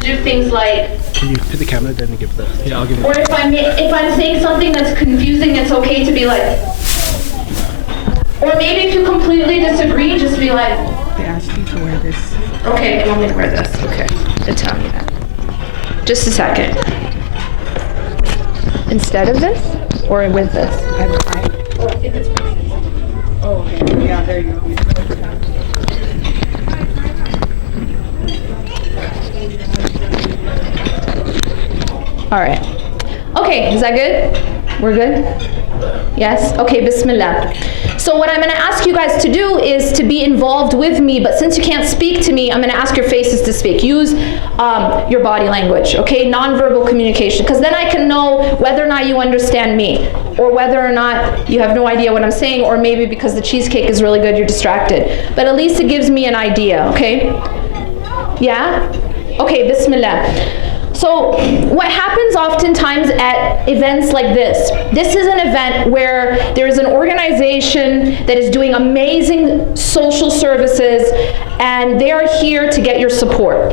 to do things like. Can you put the camera down and give the? Yeah, I'll give you. Or if I'm saying something that's confusing, it's okay to be like. Or maybe if you completely disagree, just be like. They asked you to wear this. Okay, they want me to wear this. Okay, they tell me that. Just a second. Instead of this, or with this? Or if it's oh, okay. Yeah, there you go. All right. Okay, is that good? We're good? Yes? Okay, bismillah. So what I'm going to ask you guys to do is to be involved with me, but since you can't speak to me, I'm going to ask your faces to speak. Use your body language, okay? Nonverbal communication, because then I can know whether or not you understand me, or whether or not you have no idea what I'm saying, or maybe because the cheesecake is really good, you're distracted. But at least it gives me an idea, okay? Yeah? Okay, bismillah. So what happens oftentimes at events like this is an event where there is an organization that is doing amazing social services, and they are here to get your support.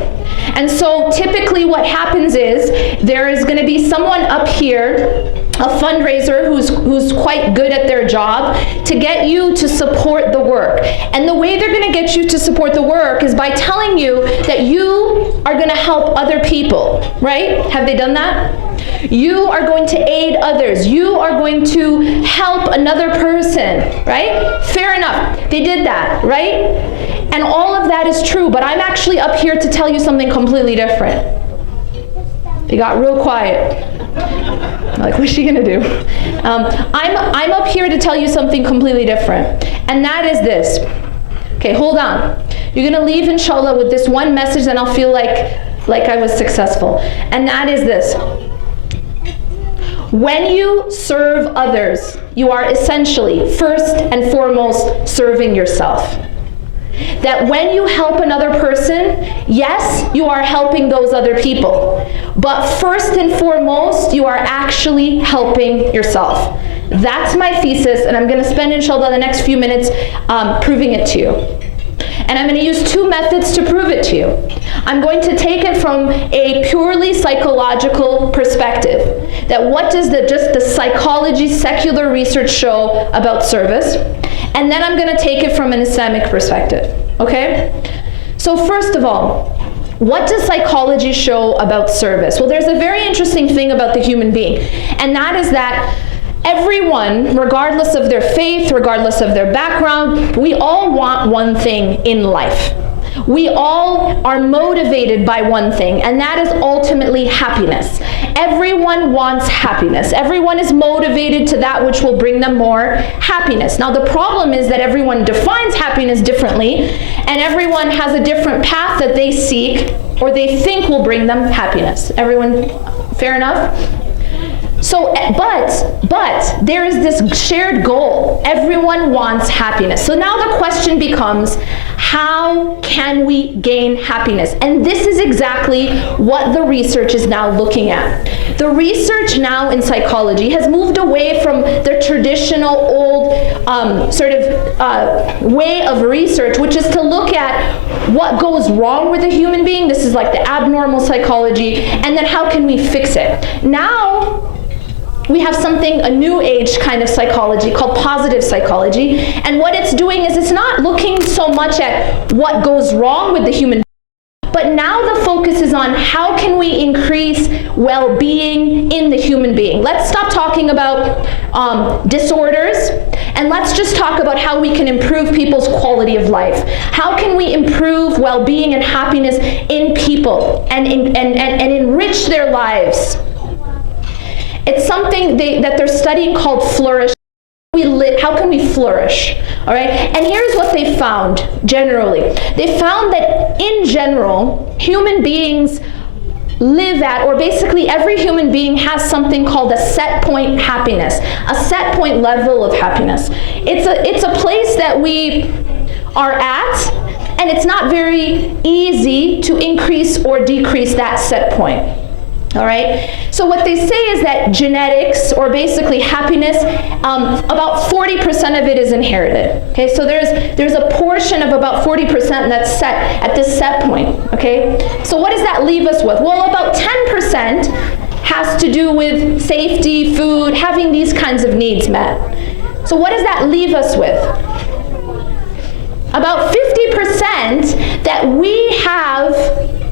And so typically what happens is there is going to be someone up here, a fundraiser who's quite good at their job, to get you to support the work. And the way they're going to get you to support the work is by telling you that you are going to help other people, right? Have they done that? You are going to aid others. You are going to help another person, right? Fair enough. They did that, right? And all of that is true, but I'm actually up here to tell you something completely different. They got real quiet. Like, what's she gonna do? I'm up here to tell you something completely different, and that is this. Okay, hold on. You're gonna leave, inshallah, with this one message, and I'll feel like I was successful. And that is this. When you serve others, you are essentially, first and foremost, serving yourself. That when you help another person, yes, you are helping those other people. But first and foremost, you are actually helping yourself. That's my thesis, and I'm going to spend, inshallah, the next few minutes proving it to you. And I'm going to use two methods to prove it to you. I'm going to take it from a purely psychological perspective. That what does just the psychology, secular research show about service? And then I'm going to take it from an Islamic perspective, okay? So first of all, what does psychology show about service? Well, there's a very interesting thing about the human being, and that is that everyone, regardless of their faith, regardless of their background, we all want one thing in life. We all are motivated by one thing, and that is ultimately happiness. Everyone wants happiness. Everyone is motivated to that which will bring them more happiness. Now the problem is that everyone defines happiness differently, and everyone has a different path that they seek or they think will bring them happiness. Everyone, fair enough? So, but there is this shared goal. Everyone wants happiness. So now the question becomes, how can we gain happiness? And this is exactly what the research is now looking at. The research now in psychology has moved away from the traditional old way of research, which is to look at what goes wrong with a human being. This is like the abnormal psychology, and then how can we fix it? Now, we have a new age kind of psychology called positive psychology. And what it's doing is it's not looking so much at what goes wrong with the human being, but now the focus is on how can we increase well-being in the human being. Let's stop talking about disorders, and let's just talk about how we can improve people's quality of life. How can we improve well-being and happiness in people and enrich their lives? It's something that they're studying called flourish. How can we flourish? All right. And here's what they found generally. They found that in general, human beings live at, or basically every human being has something called a set point happiness, a set point level of happiness. It's a place that we are at, and it's not very easy to increase or decrease that set point. All right. So what they say is that genetics, or basically happiness, about 40% of it is inherited. Okay. So there's a portion of about 40% that's set at this set point. Okay. So what does that leave us with? Well, about 10% has to do with safety, food, having these kinds of needs met. So what does that leave us with? About 50% that we have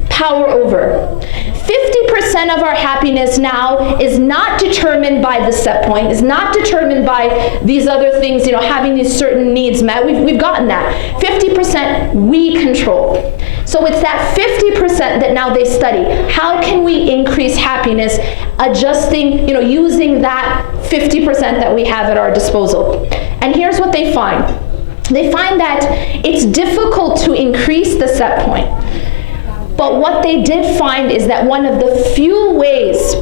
power over. 50% of our happiness now is not determined by the set point, is not determined by these other things, having these certain needs met. We've gotten that. 50% we control. So it's that 50% that now they study. How can we increase happiness adjusting, using that 50% that we have at our disposal? And here's what they find. They find that it's difficult to increase the set point. But what they did find is that one of the few ways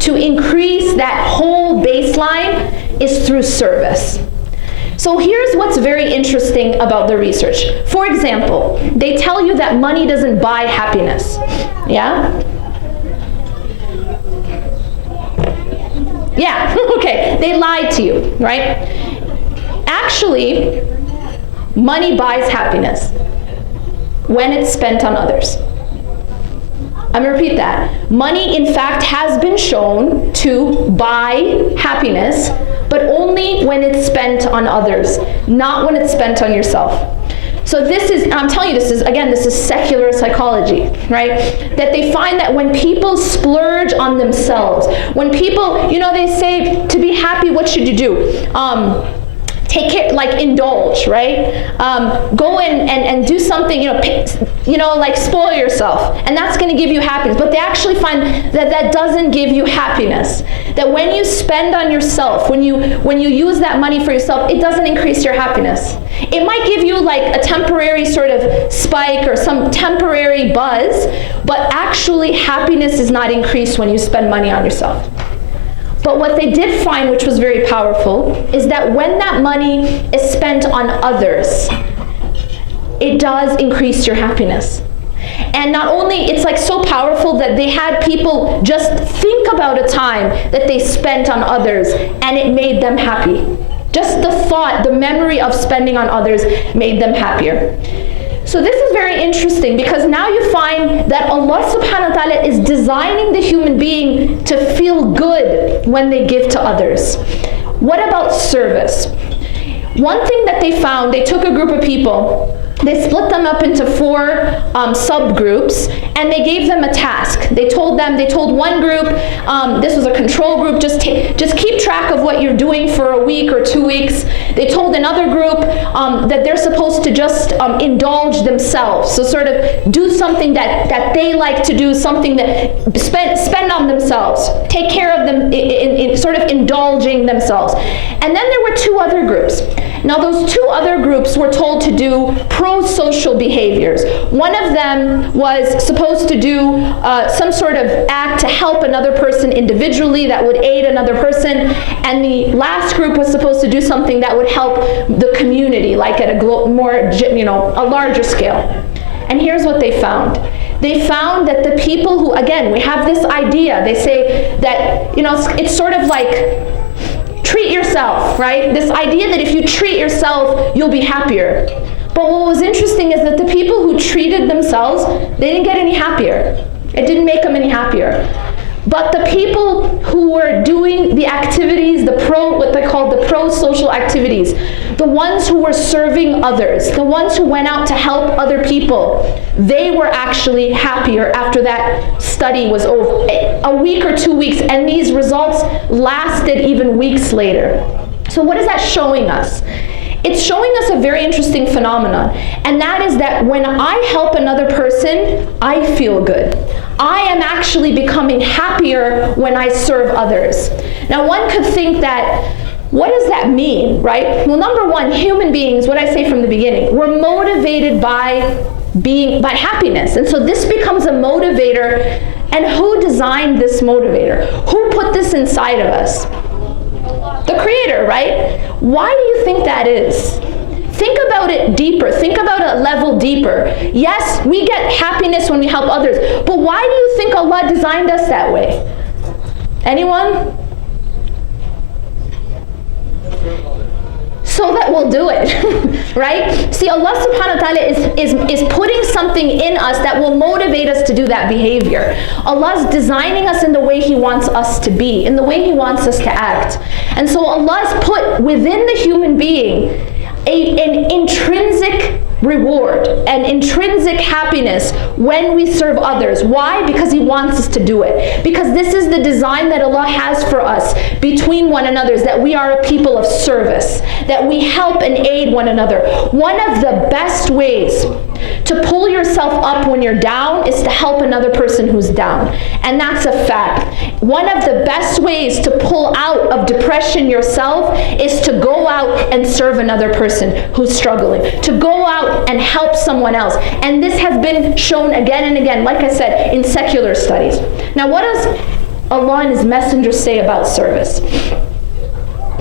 to increase that whole baseline is through service. So here's what's very interesting about the research. For example, they tell you that money doesn't buy happiness. Yeah? Yeah, okay, they lied to you, right? Actually, money buys happiness when it's spent on others. I'm going to repeat that. Money, in fact, has been shown to buy happiness, but only when it's spent on others, not when it's spent on yourself. So this is, I'm telling you, this is secular psychology, right? That they find that when people splurge on themselves, when people, they say to be happy, what should you do? Take care, like indulge, right? Go in and do something, like spoil yourself, and that's going to give you happiness. But they actually find that that doesn't give you happiness. That when you spend on yourself, when you use that money for yourself, it doesn't increase your happiness. It might give you like a temporary sort of spike or some temporary buzz, but actually happiness is not increased when you spend money on yourself. But what they did find, which was very powerful, is that when that money is spent on others, it does increase your happiness. And not only, it's like so powerful that they had people just think about a time that they spent on others and it made them happy. Just the thought, the memory of spending on others made them happier. So this is very interesting, because now you find that Allah subhanahu wa ta'ala is designing the human being to feel good when they give to others. What about service? One thing that they found, they took a group of people, they split them up into 4 subgroups, and they gave them a task. They told one group, this was a control group, just keep track of what you're doing for a week or 2 weeks. They told another group that they're supposed to just indulge themselves, so sort of do something that they like to do, something that spend on themselves, take care of them, in sort of indulging themselves. And then there were 2 other groups. Now those 2 other groups were told to do pro-social behaviors. One of them was supposed to do some sort of act to help another person individually that would aid another person, and the last group was supposed to do something that would help the community, like at a a larger scale. And here's what they found. They found that the people who, again, we have this idea, they say that, it's sort of like treat yourself, right? This idea that if you treat yourself, you'll be happier. But what was interesting is that the people who treated themselves, they didn't get any happier. It didn't make them any happier. But the people who were doing the activities, what they call the pro-social activities, the ones who were serving others, the ones who went out to help other people, they were actually happier after that study was over. A week or 2 weeks, and these results lasted even weeks later. So what is that showing us? It's showing us a very interesting phenomenon, and that is that when I help another person, I feel good. I am actually becoming happier when I serve others. Now one could think that, what does that mean, right? Well, number one, human beings, what I say from the beginning, we're motivated by happiness. And so this becomes a motivator. And who designed this motivator? Who put this inside of us? The Creator, right? Why do you think that is? Think about it deeper. Think about it a level deeper. Yes, we get happiness when we help others, but why do you think think Allah designed us that way? Anyone? So that we'll do it, right? See, Allah subhanahu wa ta'ala is putting something in us that will motivate us to do that behavior. Allah's designing us in the way He wants us to be, in the way He wants us to act. And so Allah's put within the human being an intrinsic reward, an intrinsic happiness when we serve others. Why? Because He wants us to do it. Because this is the design that Allah has for us between one another, is that we are a people of service, that we help and aid one another. One of the best ways to pull yourself up when you're down is to help another person who's down. And that's a fact. One of the best ways to pull out of depression yourself is to go out and serve another person who's struggling, to go out and help someone else. And this has been shown again and again, like I said, in secular studies. Now, what does Allah and His Messenger say about service?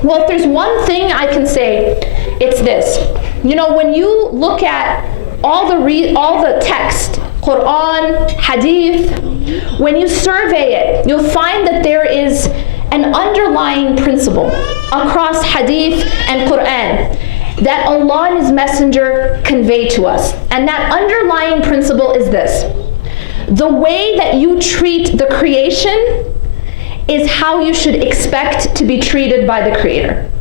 Well, if there's one thing I can say, it's this. You know, when you look at all the text, Quran, Hadith, when you survey it, you'll find that there is an underlying principle across Hadith and Quran that Allah and His Messenger convey to us. And that underlying principle is this: the way that you treat the creation is how you should expect to be treated by the Creator.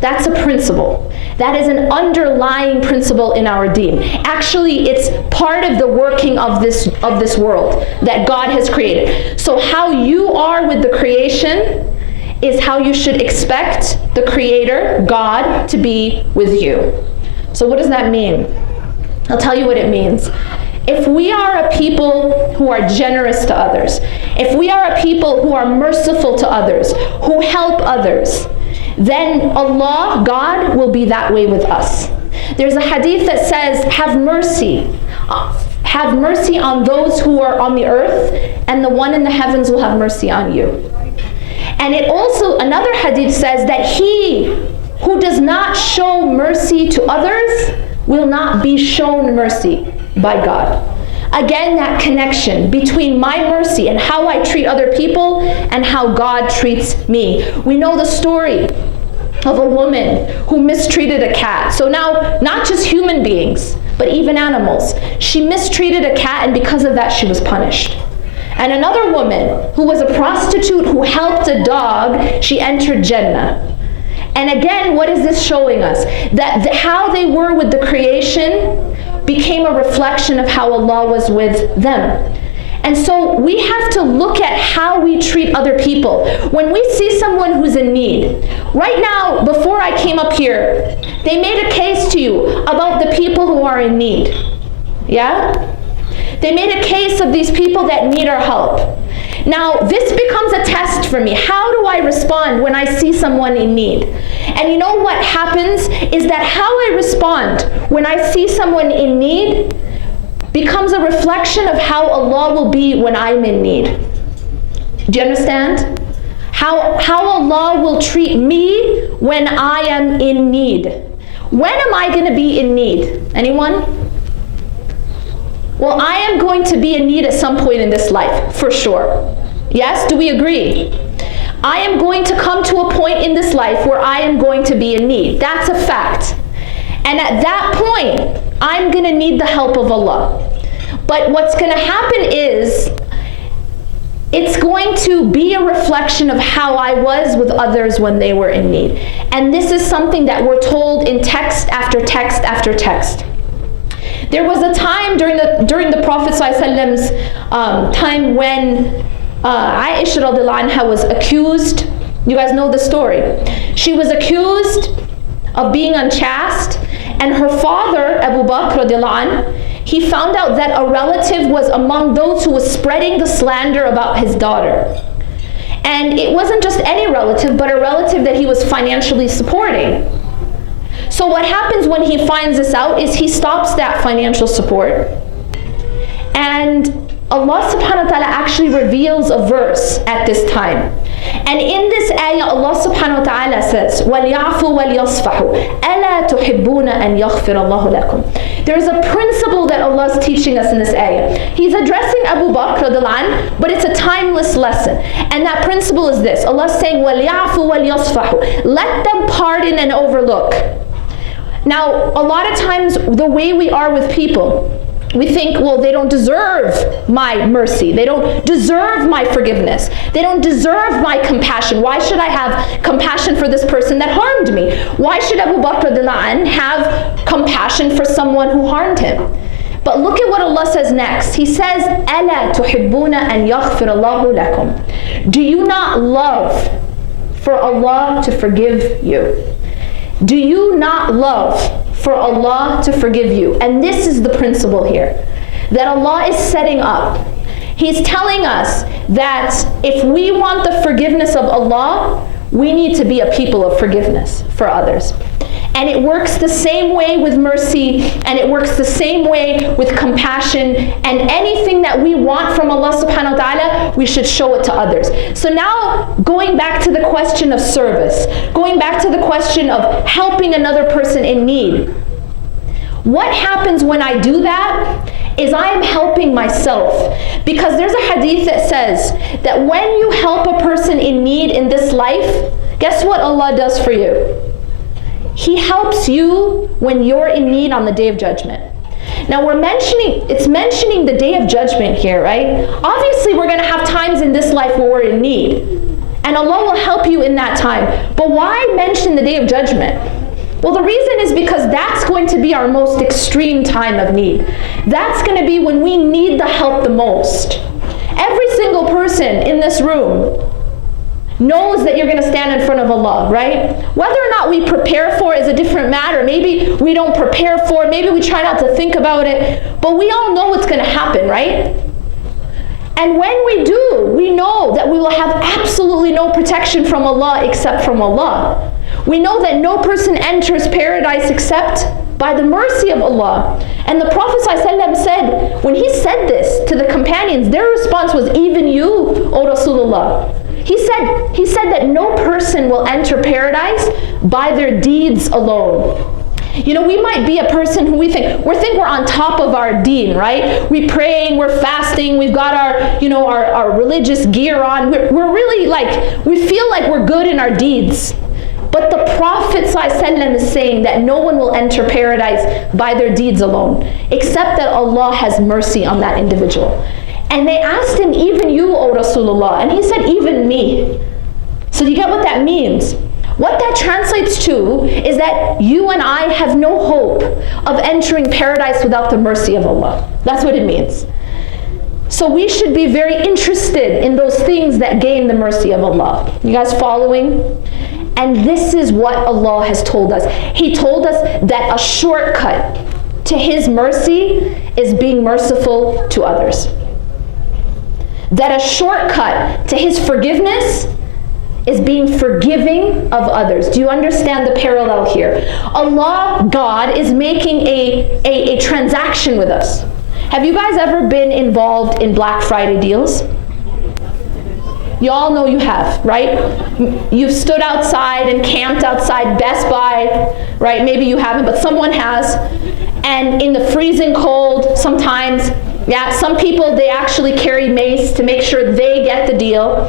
That's a principle. That is an underlying principle in our deen. Actually, it's part of the working of this world that God has created. So how you are with the creation is how you should expect the Creator, God, to be with you. So what does that mean? I'll tell you what it means. If we are a people who are generous to others, if we are a people who are merciful to others, who help others, then Allah, God, will be that way with us. There's a hadith that says, have mercy on those who are on the earth, and the one in the heavens will have mercy on you. And it also, another hadith says that he who does not show mercy to others will not be shown mercy by God. Again, that connection between my mercy and how I treat other people and how God treats me. We know the story of a woman who mistreated a cat. So now, not just human beings, but even animals. She mistreated a cat, and because of that, she was punished. And another woman who was a prostitute who helped a dog, she entered Jannah. And again, what is this showing us? That how they were with the creation became a reflection of how Allah was with them. And so we have to look at how we treat other people. When we see someone who's in need, right now, before I came up here, they made a case to you about the people who are in need. Yeah? They made a case of these people that need our help. Now, this becomes a test for me. How do I respond when I see someone in need? And you know what happens is that how I respond when I see someone in need becomes a reflection of how Allah will be when I'm in need. Do you understand? How Allah will treat me when I am in need. When am I going to be in need? Anyone? Well, I am going to be in need at some point in this life, for sure. Yes, do we agree? I am going to come to a point in this life where I am going to be in need. That's a fact. And at that point, I'm going to need the help of Allah. But what's going to happen is, it's going to be a reflection of how I was with others when they were in need. And this is something that we're told in text after text after text. There was a time during the Prophet ﷺ's time when 𝐁𝐿 radiallahu anha was accused. You guys know the story. She was accused of being unchaste, and her father, Abu Bakr radiallahu anhu, he found out that a relative was among those who was spreading the slander about his daughter. And it wasn't just any relative, but a relative that he was financially supporting. So what happens when he finds this out is he stops that financial support. And Allah subhanahu wa ta'ala actually reveals a verse at this time. And in this ayah, Allah subhanahu wa ta'ala says, وَلْيَعْفُوا وَلْيَصْفَحُوا أَلَا تُحِبُّونَ أَنْ يَغْفِرَ اللَّهُ لَكُمْ. There is a principle that Allah is teaching us in this ayah. He's addressing Abu Bakr radiallahu anh, but it's a timeless lesson. And that principle is this. Allah is saying, وَلْيَعْفُوا وَلْيَصْفَحُوا. Let them pardon and overlook. Now, a lot of times, the way we are with people, we think, well, they don't deserve my mercy. They don't deserve my forgiveness. They don't deserve my compassion. Why should I have compassion for this person that harmed me? Why should Abu Bakr radiallahu anh have compassion for someone who harmed him? But look at what Allah says next. He says, أَلَا تُحِبُّونَ أَنْ يَغْفِرَ اللَّهُ لَكُمْ. Do you not love for Allah to forgive you? Do you not love for Allah to forgive you? And this is the principle here that Allah is setting up. He's telling us that if we want the forgiveness of Allah, we need to be a people of forgiveness for others. And it works the same way with mercy, and it works the same way with compassion, and anything that we want from Allah subhanahu wa ta'ala, we should show it to others. So now, going back to the question of service, going back to the question of helping another person in need, what happens when I do that is I am helping myself. Because there's a hadith that says that when you help a person in need in this life, guess what Allah does for you? He helps you when you're in need on the Day of Judgment. Now it's mentioning the Day of Judgment here, right? Obviously we're going to have times in this life where we're in need. And Allah will help you in that time. But why mention the Day of Judgment? Well, the reason is because that's going to be our most extreme time of need. That's going to be when we need the help the most. Every single person in this room knows that you're going to stand in front of Allah, right? Whether or not we prepare for it is a different matter. Maybe we don't prepare for it. Maybe we try not to think about it. But we all know what's going to happen, right? And when we do, we know that we will have absolutely no protection from Allah except from Allah. We know that no person enters paradise except by the mercy of Allah. And the Prophet ﷺ said, when he said this to the companions, their response was, even you, O Rasulullah. He said that no person will enter paradise by their deeds alone. You know, we might be a person who we think we're on top of our deen, right? We're praying, we're fasting, we've got our religious gear on. We're really we feel like we're good in our deeds. But the Prophet ﷺ is saying that no one will enter paradise by their deeds alone, except that Allah has mercy on that individual. And they asked him, even you, O Rasulullah? And he said, even me. So you get what that means? What that translates to is that you and I have no hope of entering paradise without the mercy of Allah. That's what it means. So we should be very interested in those things that gain the mercy of Allah. You guys following? And this is what Allah has told us. He told us that a shortcut to His mercy is being merciful to others. That a shortcut to His forgiveness is being forgiving of others. Do you understand the parallel here? Allah, God, is making a transaction with us. Have you guys ever been involved in Black Friday deals? You all know you have, right? You've stood outside and camped outside Best Buy, right? Maybe you haven't, but someone has. And in the freezing cold, sometimes, some people, they actually carry mace to make sure they get the deal.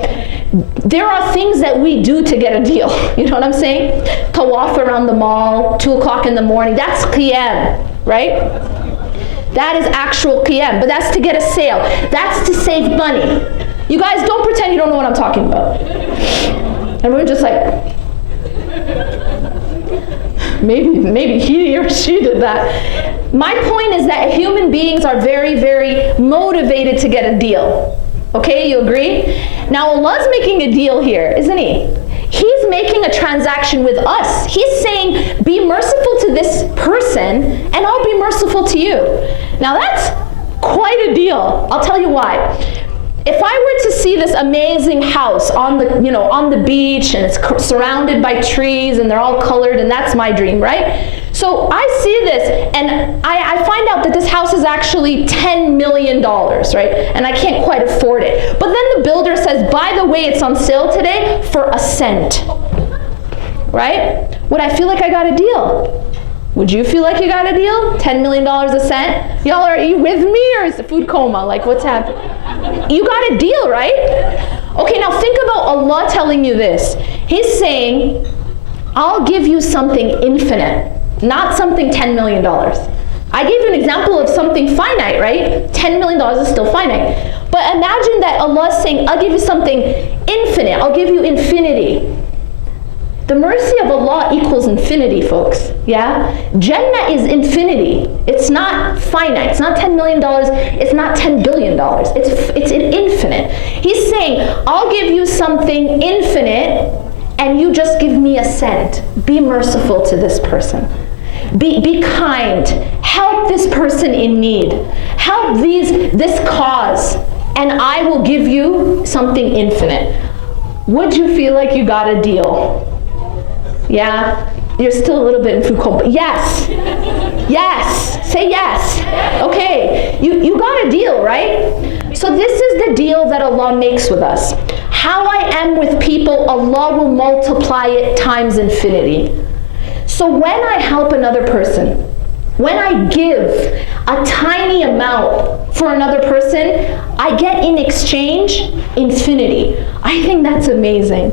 There are things that we do to get a deal. You know what I'm saying? Tawaf around the mall, 2 o'clock in the morning. That's qiyam, right? That is actual qiyam, but that's to get a sale. That's to save money. You guys don't pretend you don't know what I'm talking about. And we're just like, maybe he or she did that. My point is that human beings are very, very motivated to get a deal. Okay, you agree? Now Allah's making a deal here, isn't He? He's making a transaction with us. He's saying, be merciful to this person and I'll be merciful to you. Now that's quite a deal. I'll tell you why. If I were to see this amazing house on the beach, and it's surrounded by trees and they're all colored, and that's my dream, right? So I see this and I find out that this house is actually $10 million, right? And I can't quite afford it. But then the builder says, says, by the way, it's on sale today for a cent. Right? Would I feel like I got a deal? Would you feel like you got a deal? $10 million a cent? Y'all, are you with me, or is it food coma? Like, what's happening? You got a deal, right? Okay, now think about Allah telling you this. He's saying, I'll give you something infinite, not something $10 million. I gave you an example of something finite, right? $10 million is still finite. But imagine that Allah is saying, I'll give you something infinite. I'll give you infinity. The mercy of Allah equals infinity, folks. Yeah? Jannah is infinity. It's not finite. It's not $10 million. It's not $10 billion. It's an infinite. He's saying, I'll give you something infinite, and you just give me a cent. Be merciful to this person. Be kind. Help this person in need. Help this cause, and I will give you something infinite. Would you feel like you got a deal? Yeah? You're still a little bit in food coma. Yes. Yes. Say yes. Okay. You got a deal, right? So this is the deal that Allah makes with us. How I am with people, Allah will multiply it times infinity. So when I help another person, when I give a tiny amount for another person, I get in exchange infinity. I think that's amazing.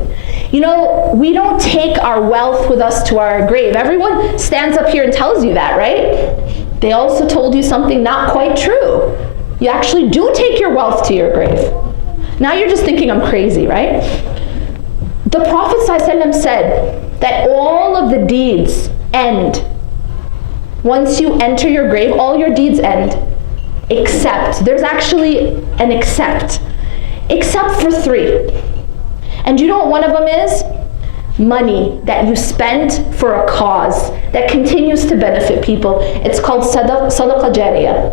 You know, we don't take our wealth with us to our grave. Everyone stands up here and tells you that, right? They also told you something not quite true. You actually do take your wealth to your grave. Now you're just thinking I'm crazy, right? The Prophet ﷺ said that all of the deeds end. Once you enter your grave, all your deeds end. Except, there's actually an except for 3. And you know what one of them is? Money that you spent for a cause that continues to benefit people. It's called sadaqah jariyah.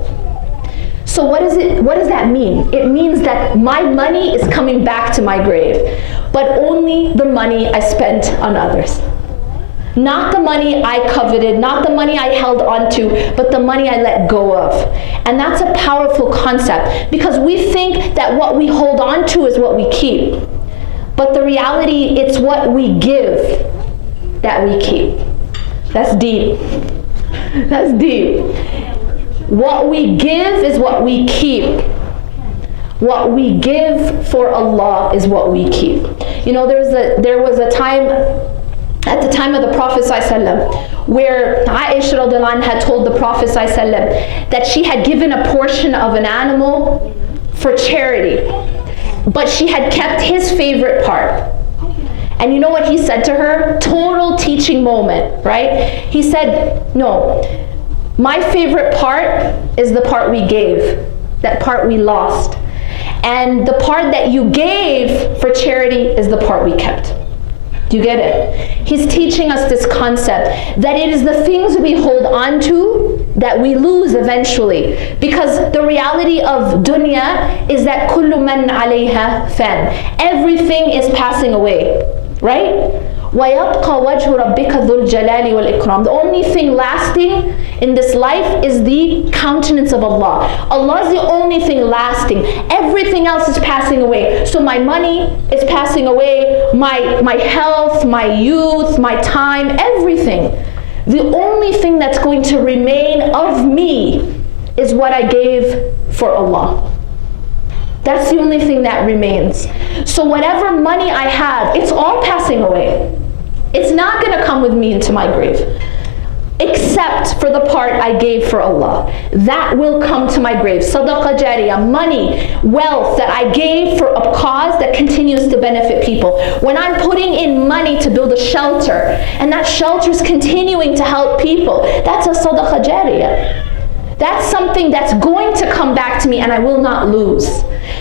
So what does that mean? It means that my money is coming back to my grave, but only the money I spent on others. Not the money I coveted, not the money I held onto, but the money I let go of. And that's a powerful concept, because we think that what we hold on to is what we keep. But the reality, it's what we give that we keep. That's deep. That's deep. What we give is what we keep. What we give for Allah is what we keep. You know, there was a time, at the time of the Prophet ﷺ, where Aisha radiallahu anha had told the Prophet ﷺ that she had given a portion of an animal for charity, but she had kept his favorite part. And you know what he said to her? Total teaching moment, right? He said, no, my favorite part is the part we gave, that part we lost. And the part that you gave for charity is the part we kept. Do you get it? He's teaching us this concept that it is the things we hold on to that we lose eventually. Because the reality of dunya is that kullu man alayha fan. Everything is passing away, right? وَيَبْقَى وَجْهُ رَبِّكَ ذُو الْجَلَالِ وَالْإِكْرَامِ. The only thing lasting in this life is the countenance of Allah. Allah is the only thing lasting. Everything else is passing away. So my money is passing away, my health, my youth, my time, everything. The only thing that's going to remain of me is what I gave for Allah. That's the only thing that remains. So whatever money I have, it's all passing away. It's not going to come with me into my grave, except for the part I gave for Allah. That will come to my grave. Sadaqah jariyah, money, wealth that I gave for a cause that continues to benefit people. When I'm putting in money to build a shelter, and that shelter is continuing to help people, that's a sadaqah jariyah. That's something that's going to come back to me and I will not lose.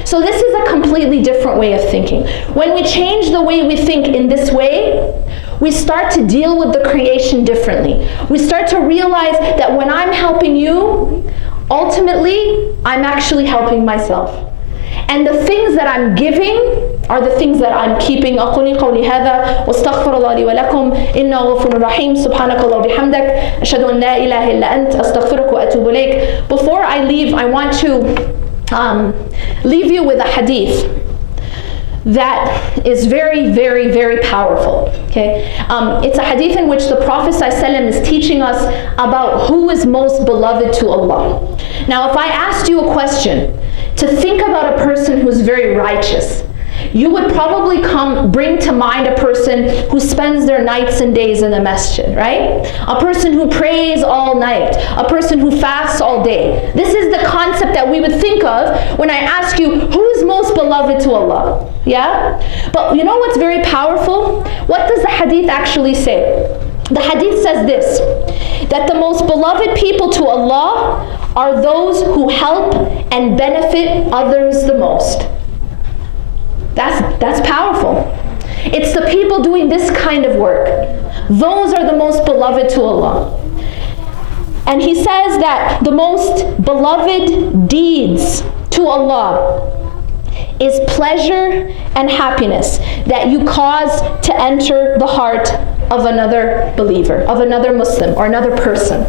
So this is a completely different way of thinking. When we change the way we think in this way, we start to deal with the creation differently. We start to realize that when I'm helping you, ultimately, I'm actually helping myself. And the things that I'm giving are the things that I'm keeping. أقول قولي هذا واستغفر الله لي ولكم إنه غفور رحيم سبحانك اللهم وبحمدك أشهد أن لا إله إلا أنت أستغفرك وأتوب إليك. Before I leave, I want to leave you with a hadith. that is very, very, very powerful. Okay, it's a hadith in which the Prophet ﷺ is teaching us about who is most beloved to Allah. Now, if I asked you a question to think about a person who's very righteous, you would probably bring to mind a person who spends their nights and days in the masjid, right? A person who prays all night, a person who fasts all day. This is the concept that we would think of when I ask you, who's most beloved to Allah? Yeah? But you know what's very powerful? What does the hadith actually say? The hadith says this, that the most beloved people to Allah are those who help and benefit others the most. That's powerful. It's the people doing this kind of work. Those are the most beloved to Allah. And he says that the most beloved deeds to Allah is pleasure and happiness that you cause to enter the heart of another believer, of another Muslim or another person,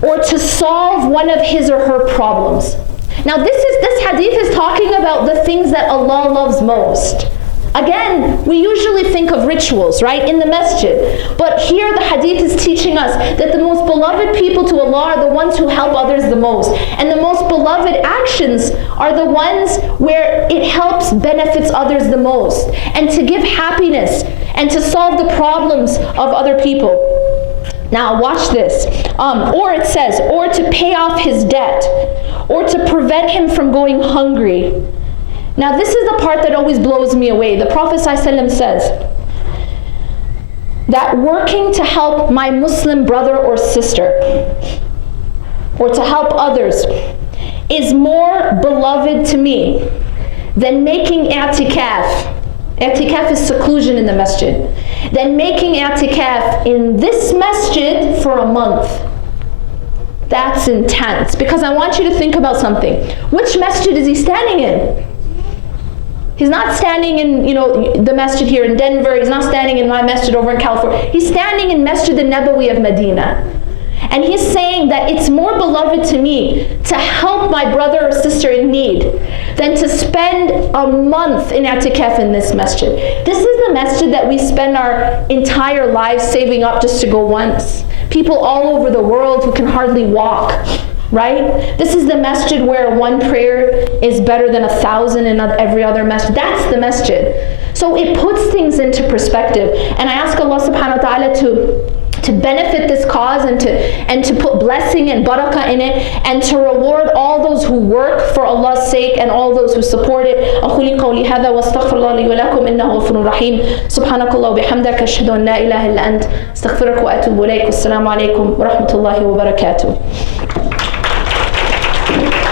or to solve one of his or her problems. Now this hadith is talking about the things that Allah loves most. Again, we usually think of rituals, right, in the masjid. But here the hadith is teaching us that the most beloved people to Allah are the ones who help others the most. And the most beloved actions are the ones where it helps, benefits others the most. And to give happiness and to solve the problems of other people. Now watch this. Or it says, or to pay off his debt, or to prevent him from going hungry. Now this is the part that always blows me away. The Prophet ﷺ says that working to help my Muslim brother or sister, or to help others, is more beloved to me than making i'tikaf. I'tikaf is seclusion in the masjid. Than making i'tikaf in this masjid for a month. That's intense, because I want you to think about something. Which masjid is he standing in? He's not standing in, the masjid here in Denver. He's not standing in my masjid over in California. He's standing in Masjid al-Nabawi of Medina. And he's saying that it's more beloved to me to help my brother or sister in need than to spend a month in i'tikaf in this masjid. This is the masjid that we spend our entire lives saving up just to go once. People all over the world who can hardly walk, right? This is the masjid where one prayer is better than 1,000 in every other masjid. That's the masjid. So it puts things into perspective. And I ask Allah subhanahu wa ta'ala to benefit this cause and to put blessing and barakah in it, and to reward all those who work for Allah's sake and all those who support it. أقول قولي هذا واستغفر الله لي ولكم إنه غفور رحيم. سبحانك الله وبحمدك أشهد أن لا إله إلا أنت أستغفرك وأتوب إليك. والسلام عليكم ورحمة الله وبركاته.